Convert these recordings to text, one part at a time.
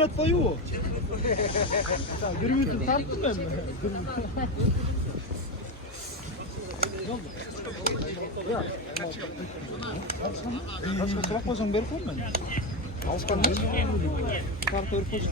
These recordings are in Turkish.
Minut var yok. Bir minut tarttım ben. Kaç bakmasam beri koyma. Alışkan mı? Kartı örüp koysun.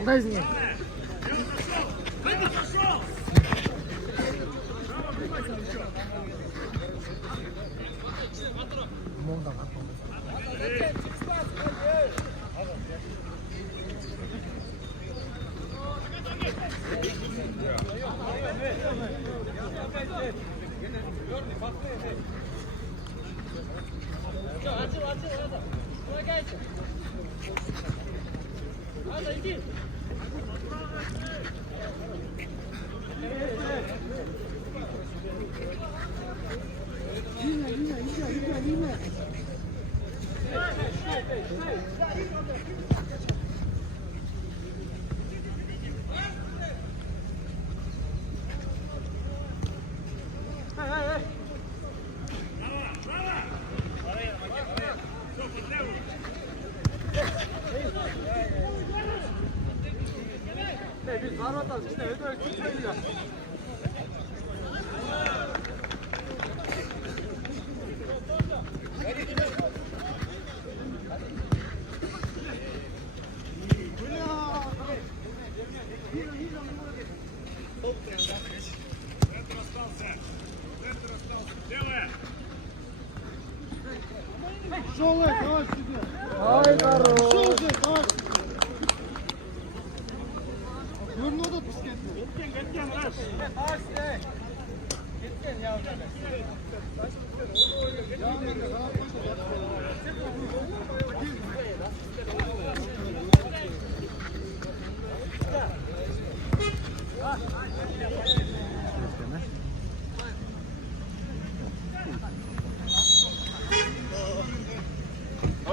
Aldayız mı?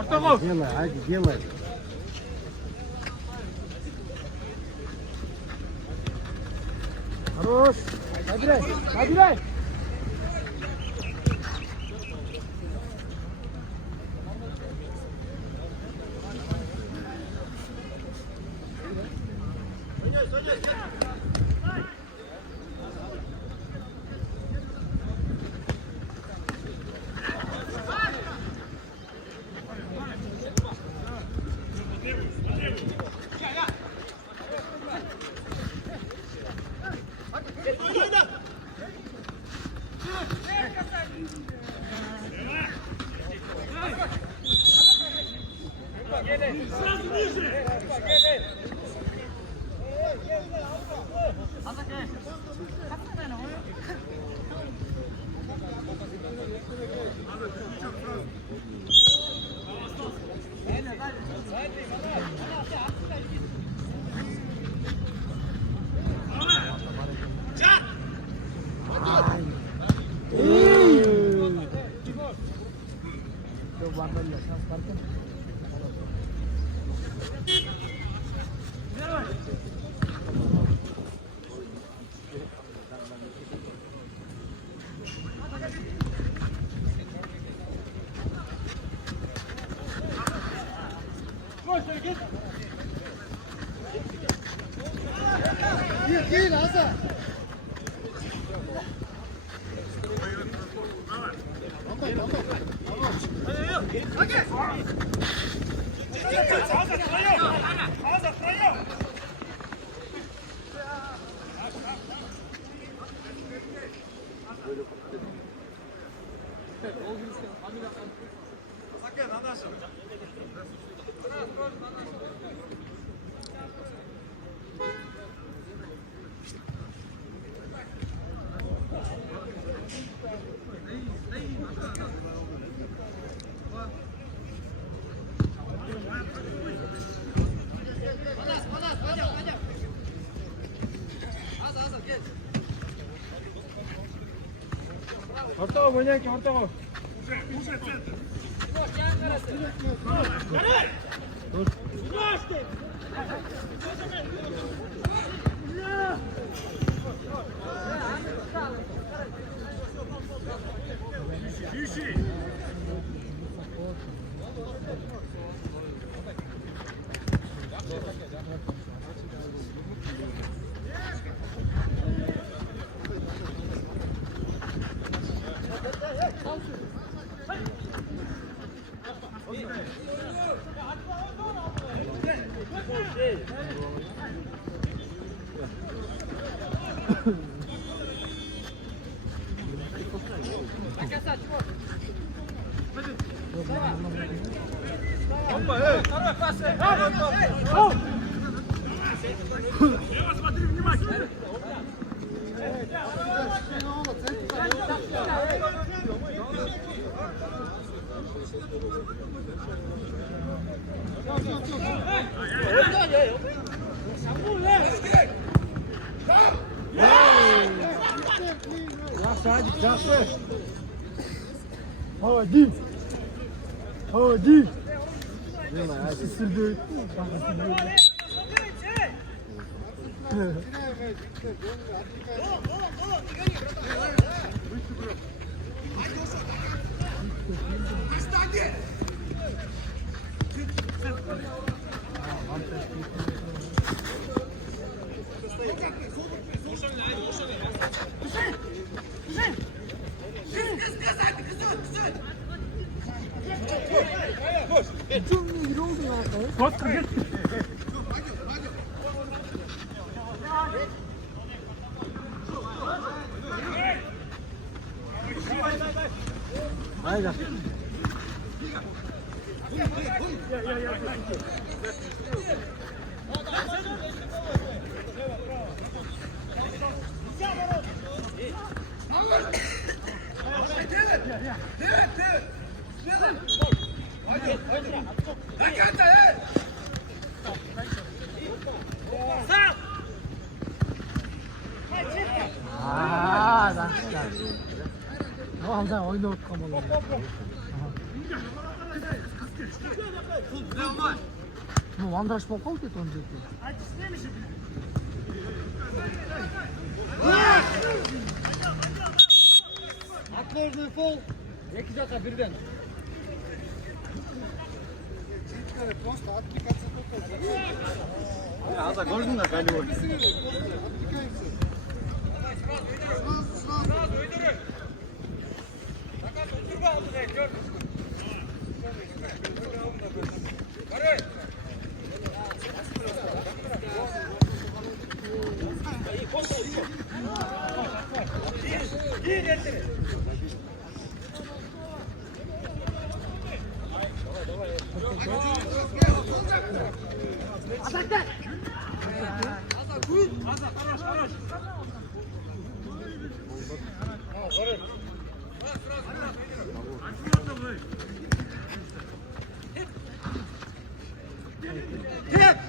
Делай, Ади, делай. Хорош. Забирай, забирай. Gir Hasan. Ortağı oynayın ki ortağı. Смотри внимательно. Hadi. Hadi. Sürdü. Haydi. 아, 나 진짜. 항상 어이없고 뭐. Ну, Андраш попал ты он где-то. Отложный фол. Екі жаққа бірден. Просто отвлекаться только. А за гордон на колю.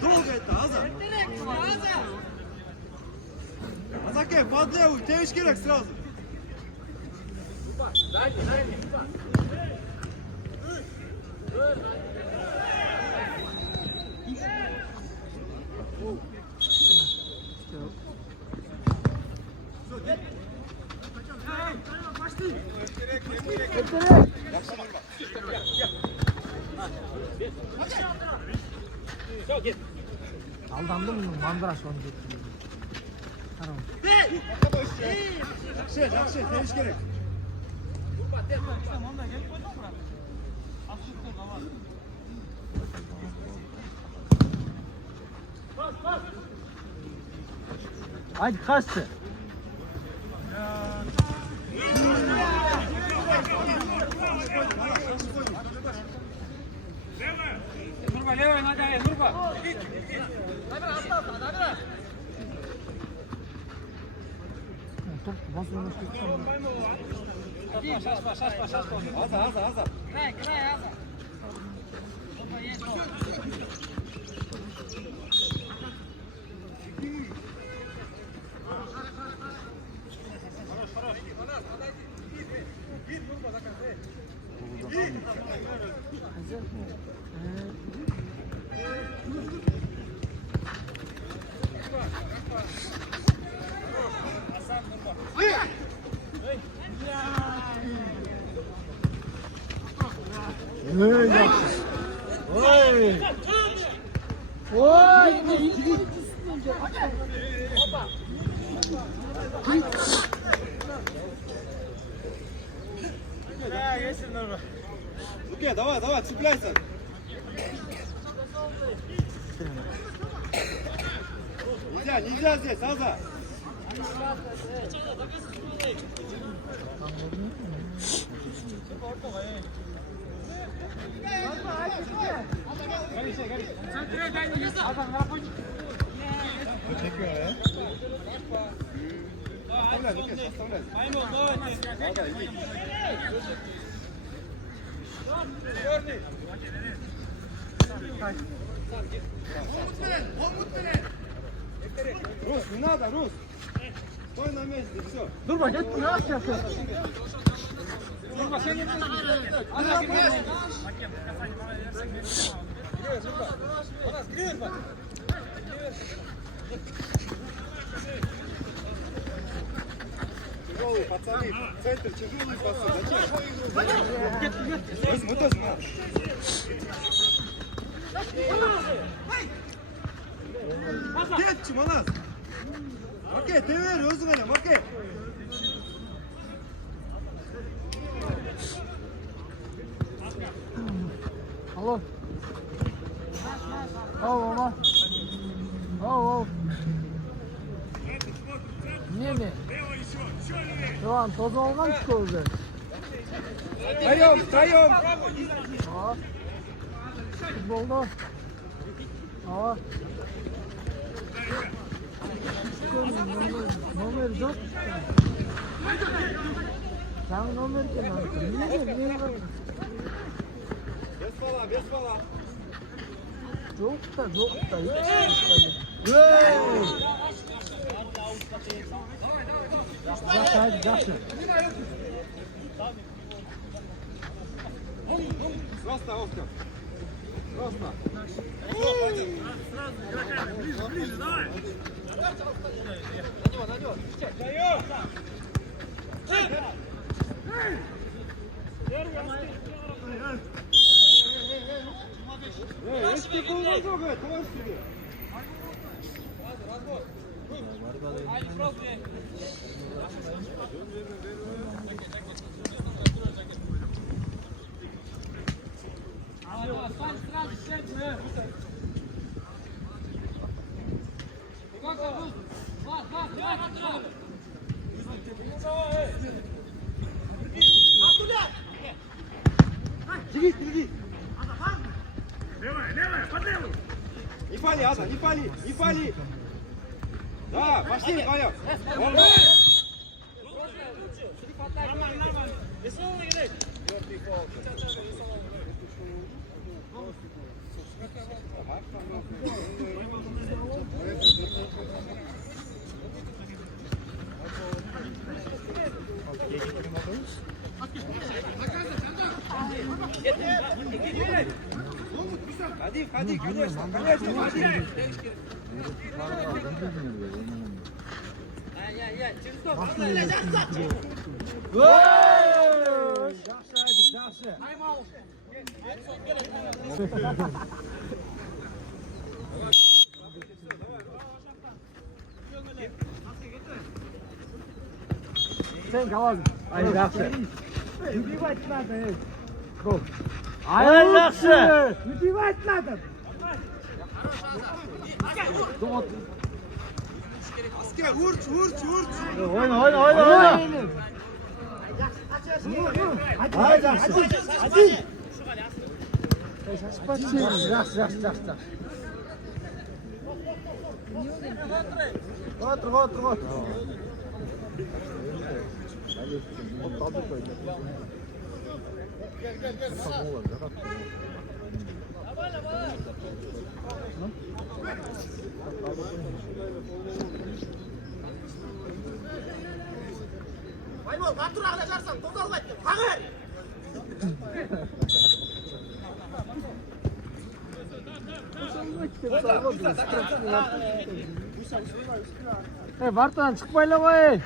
Долго это, Аза. Азаке, под левую, тевиш керек сразу. Aldandım mı? Mandraş onu getirdim. Tamam. Жақсы, тевиш керек. Haydi kaçtı. Nurba, levay, nadaya, Nurba. Top basıyor. Şaşma. Аза. Окей, давай, цепляйся. Нельзя здесь, Аза. Çekiyor ya. Оставляй. Рус, не надо, Рус. Стой на месте, все. Durma git ne yapıyorsun? Nurba, sen ne Тяжелый, пацаны, центр тяжелый пацаны. Зачем? Возьму. Geç Çimanaz. Okey, devir özü benim, okey. Alo. Baba. Ау. Niye mi? Tamam, toz olgan çıkıyordu. Втроем. Aa. Futbolda. Aa. Номер жоқ. Жаңа номер екен. Неге? Без бала. Жоқ та. Жақсы. Просто, Оскар. Просто. Eski bulmaz o be, tamam sizi. Иди. Не пали, Аза, не пали. Да, пошли вдвоем. Ходи, конечно, ходи. Sen kavazın. Ay yaxshi. Yürüyüp aytmadım. Gol. Ay yaxshi. Yürüyüp aytmadım. Oyna. Ay yaxshi. Yaxshi. Otur. Vartan çıkmayla koy.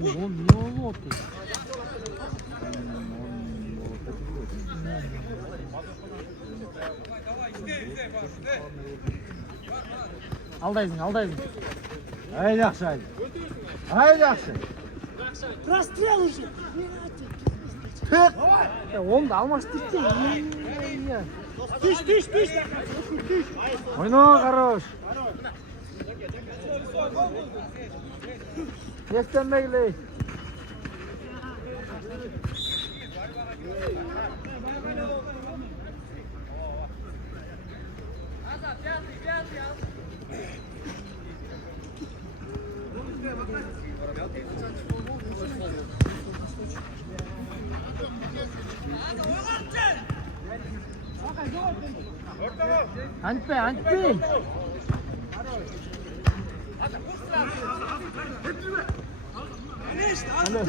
Oğlum niye oldu? Aldaydın. Ay yaxshi. Расстрел уже. Oğlum da almıştık ki. Düş. Oyna qarosh. Nesden bekleyin. Antpe. Alo.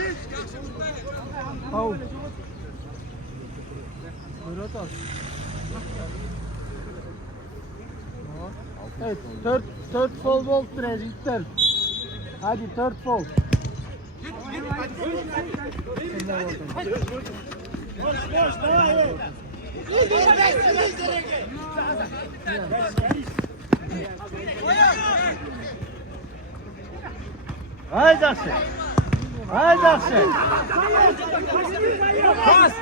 Au. Buyur otur. Evet, 4 fol volt direjikler. Hadi 4 fol. Ay yaxshi. Bas.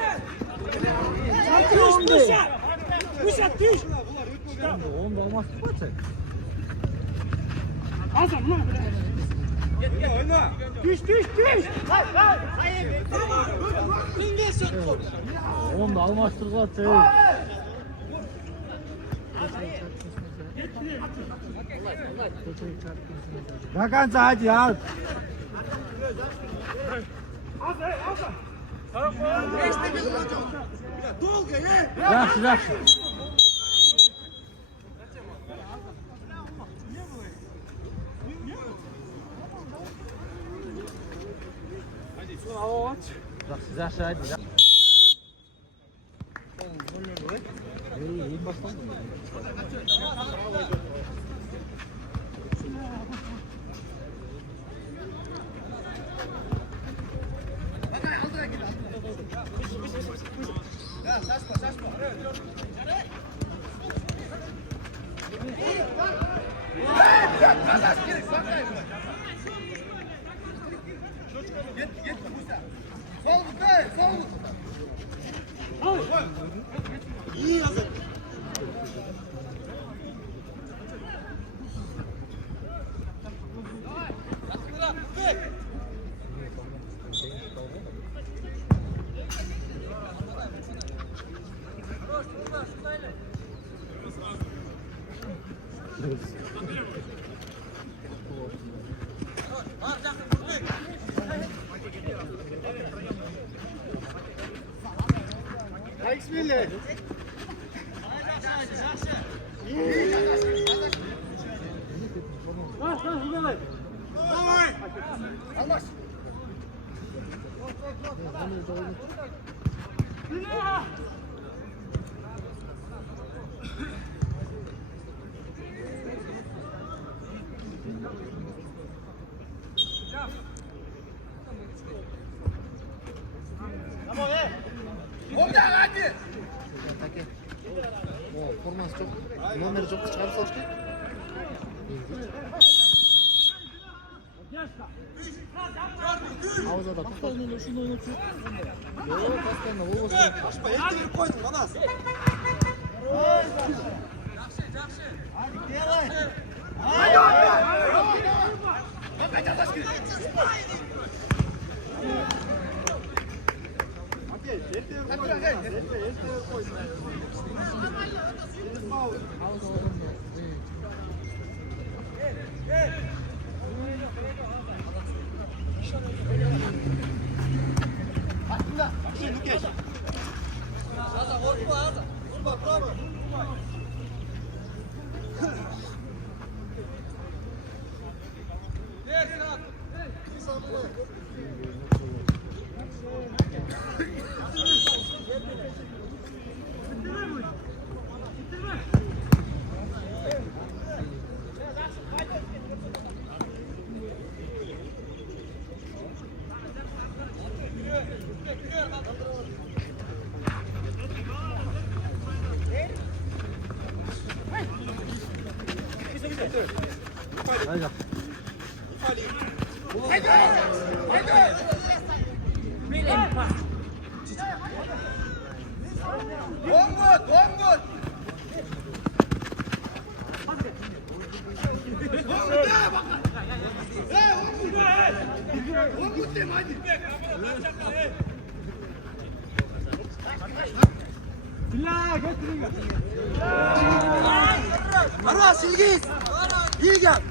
Düş. Oğlum da olmaz ki sen. Azam lan. Oyna. Düş. Oğlum da almıştırlar sen. Vakansa hadi al. Yaxshi. Жақсы айды. Ең бастан Формасы жоқ, номері жоқ шығарып салшы. Аузада тоқталмен үшін ойнап жүр. Жоқ, тастан ол болса. Ашпа, ертеңіп қойдың, манас. Жақсы. Hadi, делай. Опять аташки. Окей, ертеңіп қойдың. Haydi. Aras, İlgiz! İyi gel!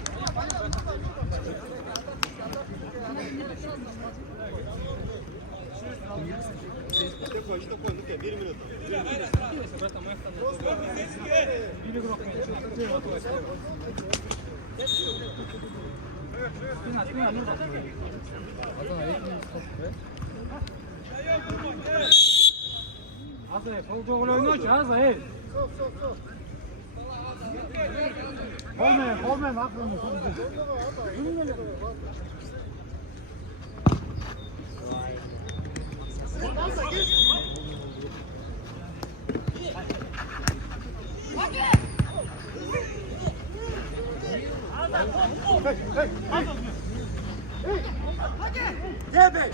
Сол жоғыл ойнаушы, аз, ей. Қолмен, ақырын. Debe!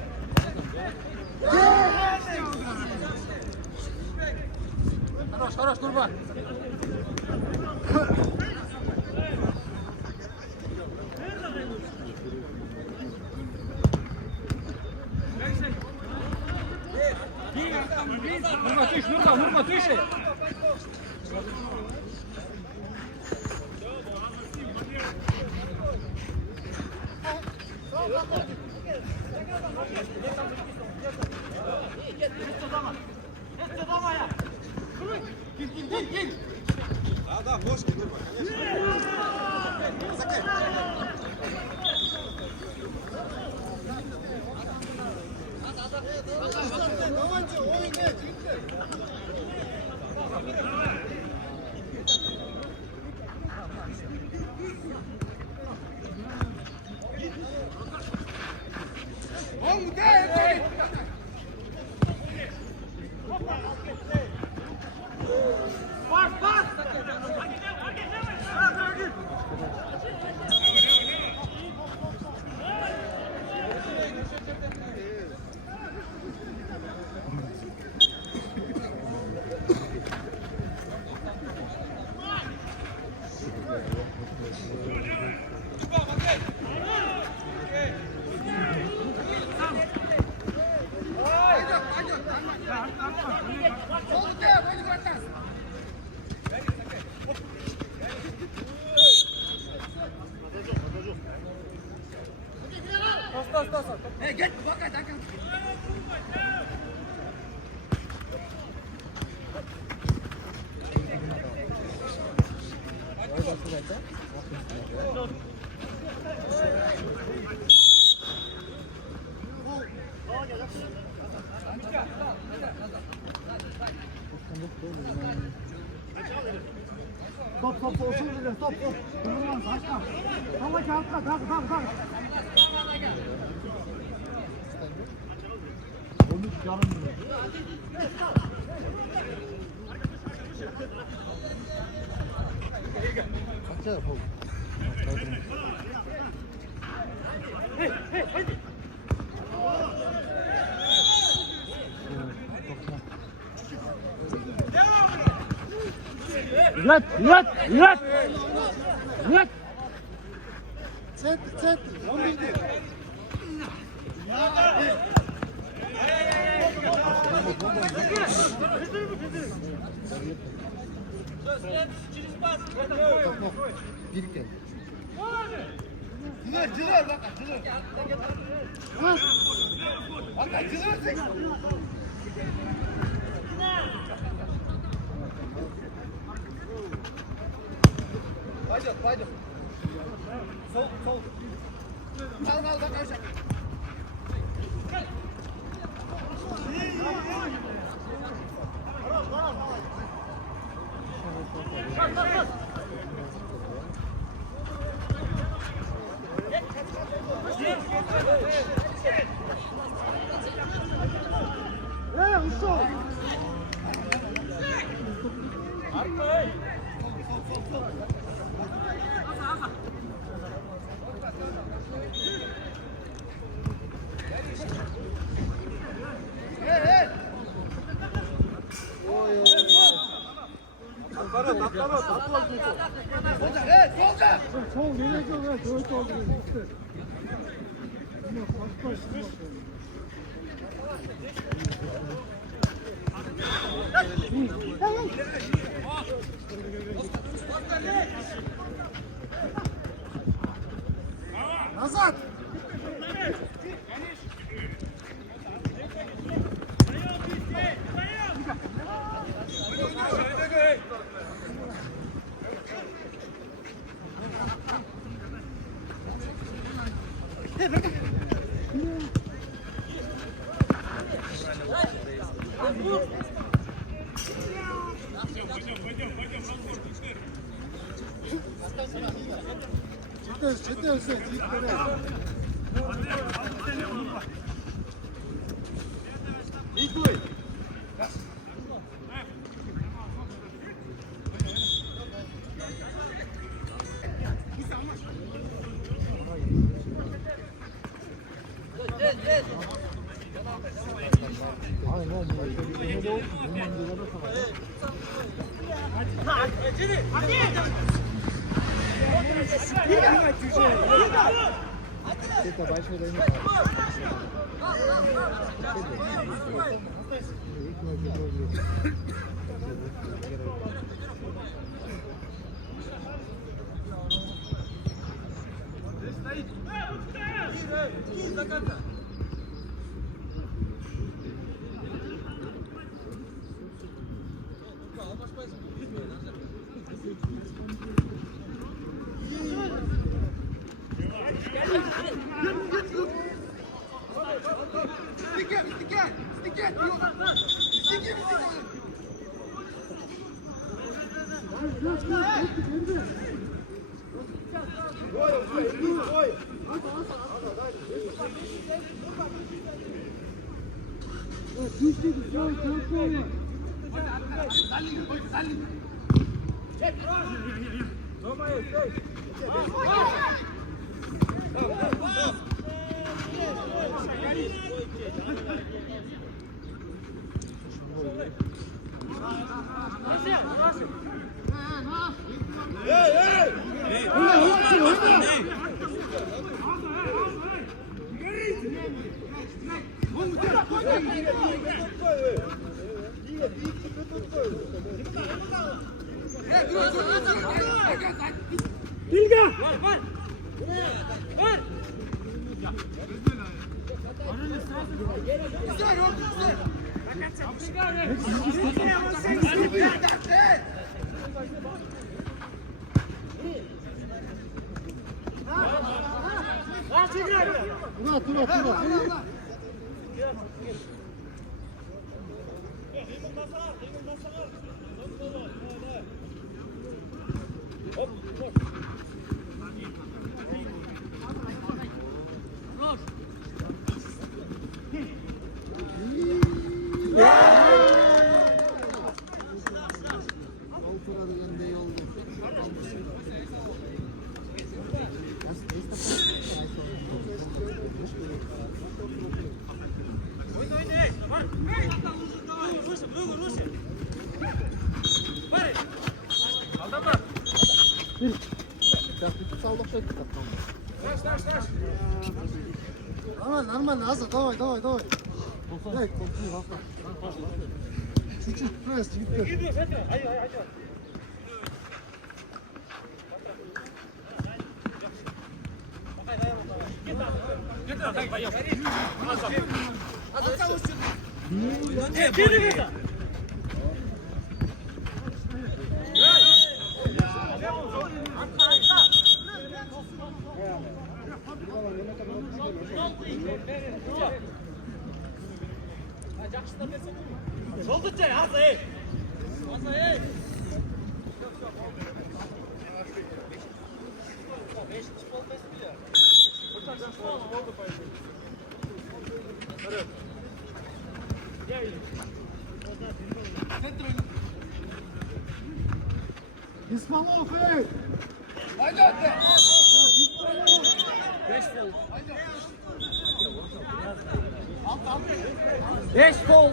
Хорош, Нурбан. Нурба, тише. Да, ножки, Нурба, конечно. Закай. 1 Top olsun bize top. Durmaz başka. Ama kağıtla tak. Onu canım diyor. Kaça yapalım? Yat! Set! Bir kere. Cılır bak. Bak cılır. Haydi. Sol. Al bak aşağı. Usta. Sol nereye gidiyor? Dört oldu. Nazat! Çeterse. Ой, Нормально, Аза, давай. Дай, чуть-чуть пресс, Исмалов, эй! Beş gol.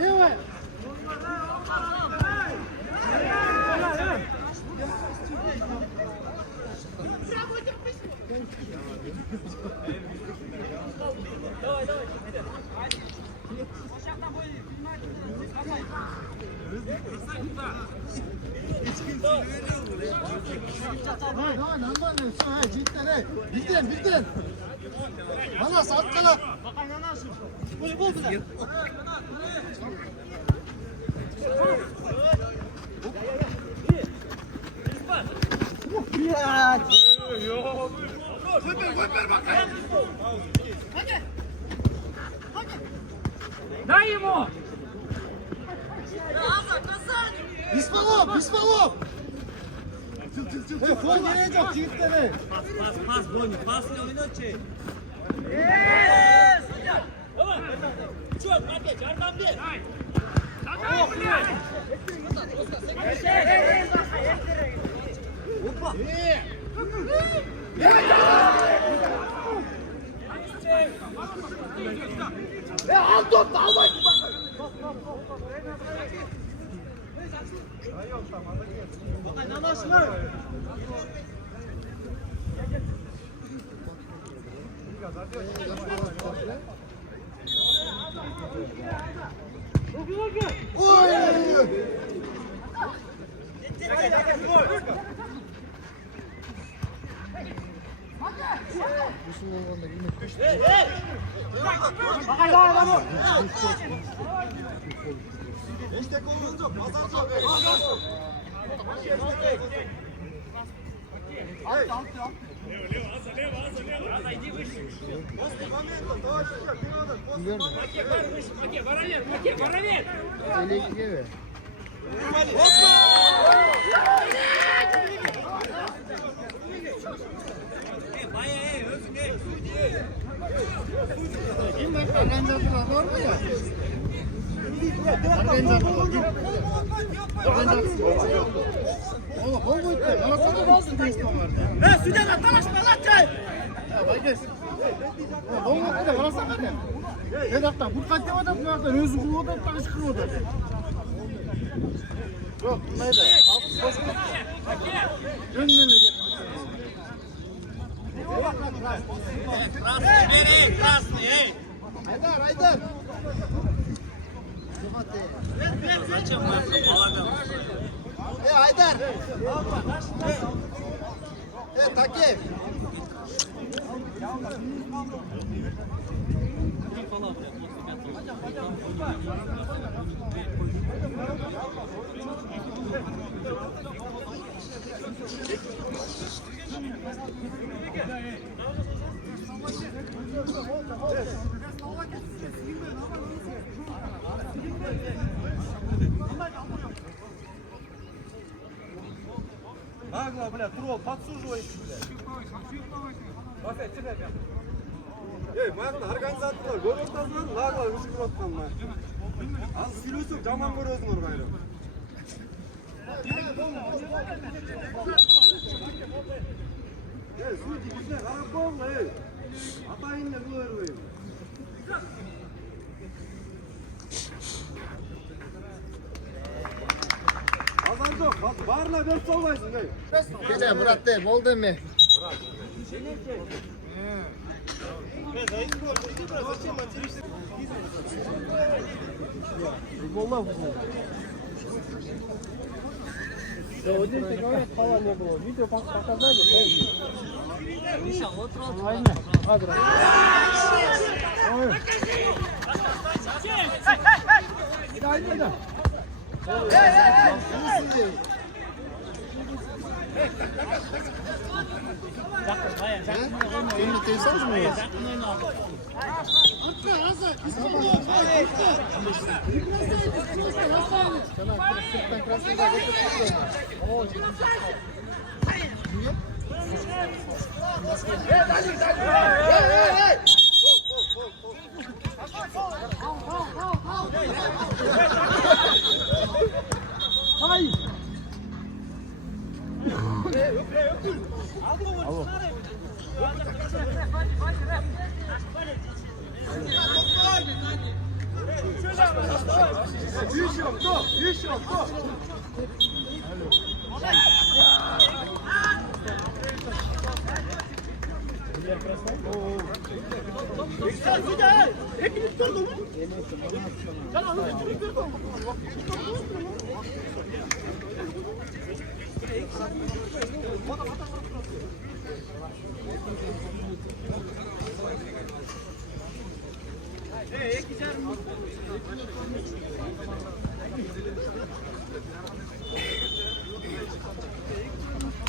Левая! Давай, нормально, все, cidden, bildim. Manas, at kanat. Дай ему! Bismillah. Fol gelecek cidden. Pas Boni, pasla oynatı. Çok, hadi, yardım bir. Al top, al bak. Yok, neydi? Красный, эй! Haydar. Зачем мы полагаем? Haydar. Takip. Нагло, бля, тролл, подсуживаешь, бля. Ey, ben organizatör, görüyorsan naglо ışık atmam ben. Az silüsü caman görüyorsun orayı. Ey, suci güzel, harap olma ey. Atayın ne bu örmeyin. Azan çok, varla beş olmaysın ey. Gece Murat de, bol deme. Да, один ты говоришь, фола не было. Видео показали, Миша, вот рот. Ладно, адра. Haydi. Senin tesisiniz mi ya? Hayır.